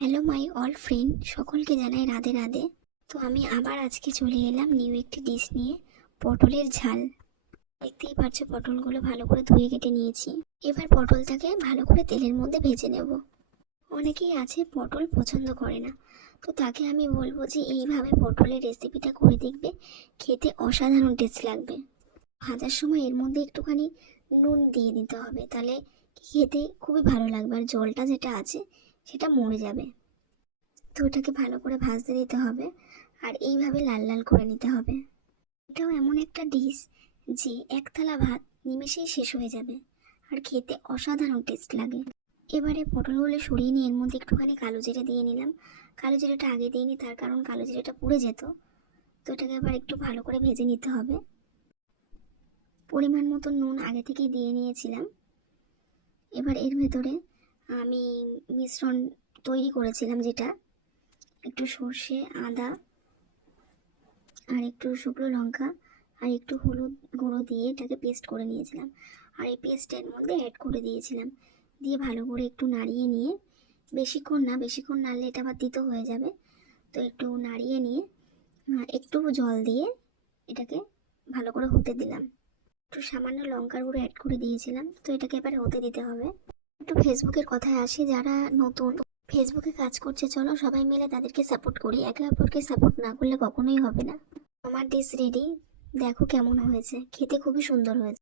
Hello my all friend, সকলকে জানাই রাধে রাধে। তো আমি আবার আজকে চলে এলাম নিউ একটি ডিশ নিয়ে, পটলের ঝাল। দেখতেই পাচ্ছ পটলগুলো ভালো করে ধুয়ে কেটে নিয়েছি। এবার পটলটাকে ভালো করে তেলের মধ্যে ভেজে নেব। অনেকেই আছে পটল পছন্দ করে না, তো তাকে আমি বলবো যে এইভাবে পটলের রেসিপিটা করে দেখবে, খেতে অসাধারণ টেস্ট লাগবে। ভাজার সময় এর মধ্যে একটুখানি নুন দিয়ে দিতে হবে, তাহলে খেতে খুবই ভালো লাগবে, আর জলটা যেটা আছে সেটা মরে যাবে। তো ওটাকে ভালো করে ভাজতে দিতে হবে, আর এইভাবে লাল লাল করে নিতে হবে। এটাও এমন একটা ডিশ যে এক থালা ভাত নিমেষেই শেষ হয়ে যাবে, আর খেতে অসাধারণ টেস্ট লাগে। এবারে পটলগুলো সরিয়ে নিয়ে এর মধ্যে একটুখানি কালো জিরে দিয়ে নিলাম। কালো জিরেটা আগে দিইনি, তার কারণ কালো জিরেটা পুড়ে যেত। তো এটাকে এবার একটু ভালো করে ভেজে নিতে হবে। পরিমাণ মতো নুন আগে থেকেই দিয়ে নিয়েছিলাম। এবার এর ভেতরে আমি মিশ্রণ তৈরি করেছিলাম, যেটা একটু সর্ষে, আদা, আর একটু শুকনো লঙ্কা, আর একটু হলুদ গুঁড়ো দিয়ে এটাকে পেস্ট করে নিয়েছিলাম, আর এই পেস্টের মধ্যে অ্যাড করে দিয়েছিলাম। দিয়ে ভালো করে একটু নাড়িয়ে নিয়ে, বেশিক্ষণ না, বেশিক্ষণ নাড়লে এটা আবার তিতো হয়ে যাবে, তো একটু নাড়িয়ে নিয়ে একটু জল দিয়ে এটাকে ভালো করে হতে দিলাম। একটু সামান্য লঙ্কার গুঁড়ো অ্যাড করে দিয়েছিলাম। তো এটাকে এবারে হতে দিতে হবে। একটু ফেসবুকের কথায় আসি, যারা নতুন ফেসবুকে কাজ করছে, চলো সবাই মিলে তাদেরকে সাপোর্ট করি। একে অপরকে সাপোর্ট না করলে কখনোই হবে না। আমার ডিশ রেডি, দেখো কেমন হয়েছে, খেতে খুবই সুন্দর হয়েছে।